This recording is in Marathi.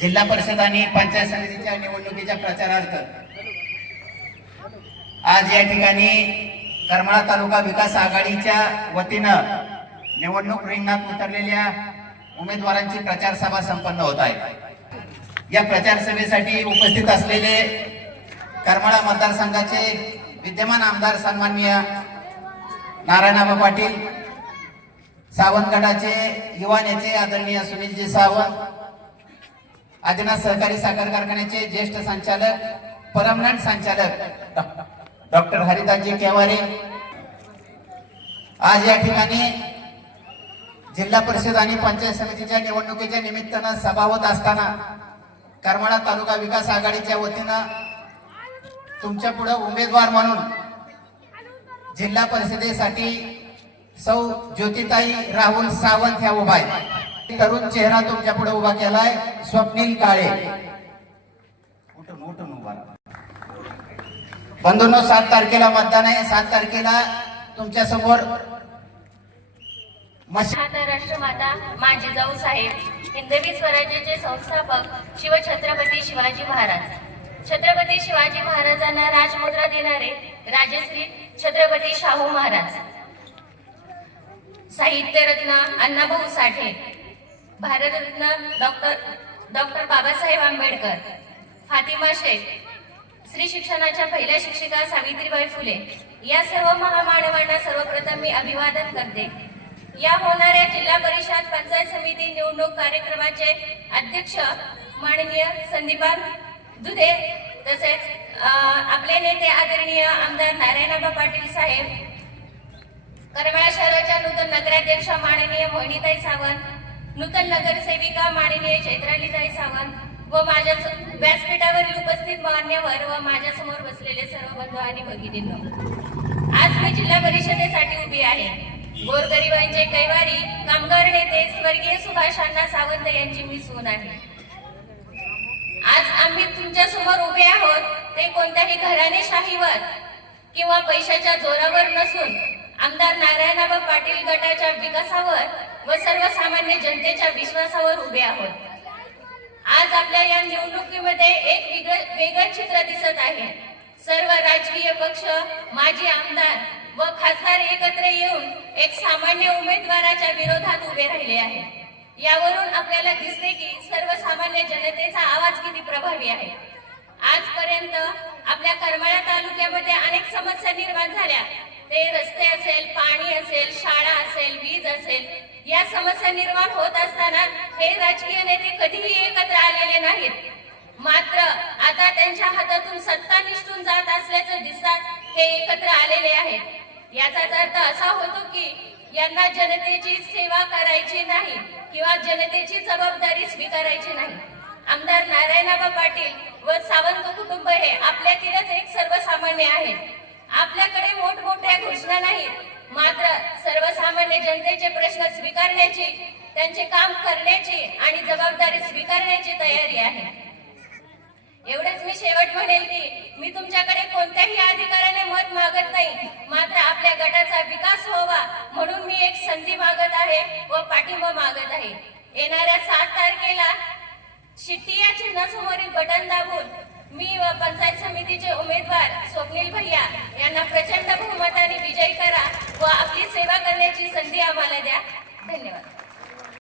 जिल्हा परिषद आणि पंचायत समितीच्या निवडणुकीच्या प्रचारार्थ. आज या ठिकाणी करमाळा तालुका विकास आघाडीच्या वतीनं निवडणूक रिंगणात उतरलेल्या उमेदवारांची प्रचार सभा संपन्न होत आहे. या प्रचार सभेसाठी उपस्थित असलेले करमाळा मतदारसंघाचे विद्यमान आमदार सन्माननीय नारायणाबा पाटील सावंत गटाचे युवा नेते आदरणीय सुनीलजी सावंत आदिनाथ सहकारी साखर कारखान्याचे ज्येष्ठ संचालक परमनंट संचालक डॉक्टर हरिदासजी केवारे. आज या ठिकाणी जिल्हा परिषद आणि पंचायत समितीच्या निवडणुकीच्या निमित्तानं सभा होत असताना करमाळा तालुका विकास आघाडीच्या वतीनं तुमच्यापुढे उमेदवार म्हणून जिल्हा परिषदेसाठी सौ ज्योतिताई राहुल सावंत ह्या उभा आहे तरुण चेहरा तुमच्यापुढे उभा केलाय स्वप्नील काळे. बंधूंनो सात तारखेला मतदान आहे. सात तारखेला तुमच्यासमोर राष्ट्रमाता माझी जाऊ साहेब हिंदवी स्वराज्याचे संस्थापक शिवछत्रपती शिवाजी महाराज. छत्रपती शिवाजी महाराजांना राजमुद्रा देणारे राजश्री छत्रपती शाहू महाराज. साहित्यरत्न अण्णाभाऊ साठे भारतरत्न डॉक्टर डॉक्टर बाबासाहेब आंबेडकर फातिमा शेख स्त्री शिक्षणाच्या पहिल्या शिक्षिका सावित्रीबाई फुले. या सर्व महामानवांना सर्वप्रथम मी अभिवादन करते. या होणाऱ्या जिल्हा परिषद पंचायत समिती निवडणूक कार्यक्रमाचे अध्यक्ष माननीय संदीपान दुधे तसेच आपले नेते आदरणीय आमदार नारायणबा पाटील साहेब करमाळा शहराच्या नूतन नगराध्यक्ष माननीय मोहिनीताई सावंत नूतन नगरसेविका माननीय चैत्रालीताई सावंत व माझ्या व्यासपीठावरील उपस्थित मान्यवर व माझ्यासमोर बसलेले सर्व बंधू आणि भगिनींनो आज मी जिल्हा परिषदेसाठी उभी आहे. गोरगरिबांचे कैवारी कामगार नेते स्वर्गीय सुभाष अण्णा सावंत यांची मी सून आहे. आज आम्ही तुमच्यासमोर उभे आहोत ते कोणत्याही घराणेशाहीवर किंवा पैशाच्या जोरावर नसून आमदार नारायणाबा पाटील गटाच्या विकासावर व सर्वसामान्य जनतेच्या विश्वासावर उभे आहोत. आज आपल्या या निवडणुकीमध्ये एक वेगळं वेगळं चित्र दिसत आहे. सर्व राजकीय पक्ष माजी आमदार व खासदार एकत्र येऊन एक सामान्य उमेदवाराच्या विरोधात उभे राहिले आहे. यावरून आपल्याला दिसते की सर्वसामान्य जनतेचा आवाज किती प्रभावी आहे. आजपर्यंत आपल्या करमाळा तालुक्यामध्ये अनेक समस्या निर्माण झाल्या. ते रस्ते असेल पाणी असेल शाळा असेल वीज असेल या समस्या निर्माण होत असताना हे राजकीय नेते कधीही एकत्र आलेले नाहीत. मात्र आता त्यांच्या हातातून सत्ता निष्ठून जात असल्याचं दिसताच ते एकत्र आलेले आहेत. याचाच अर्थ असा होतो की यांना जनतेची सेवा करायची नाही किंवा जनतेची जबाबदारी स्वीकारायची नाही. आमदार नारायणाबा पाटील व सावंत कुटुंब हे आपल्यातीलच एक सर्वसामान्य आहेत. आपल्याकडे मोठमोठ्या घोषणा नाहीत. मात्र सर्वसामान्य जनतेचे प्रश्न स्वीकारण्याची त्यांचे काम करण्याची आणि जबाबदारी स्वीकारण्याची तयारी आहे. एवढंच मी शेवट म्हणेल की मी तुमच्याकडे कोणत्याही अधिकाऱ्याने मत मागत नाही. मात्र आपल्या गटाचा विकास व्हावा म्हणून मी एक संधी मागत आहे व पाठिंबा मागत आहे. येणाऱ्या सात तारखेला शिट्टी या चिन्हासमोरील बटन दाबून मी व पंचायत समितीचे उमेदवार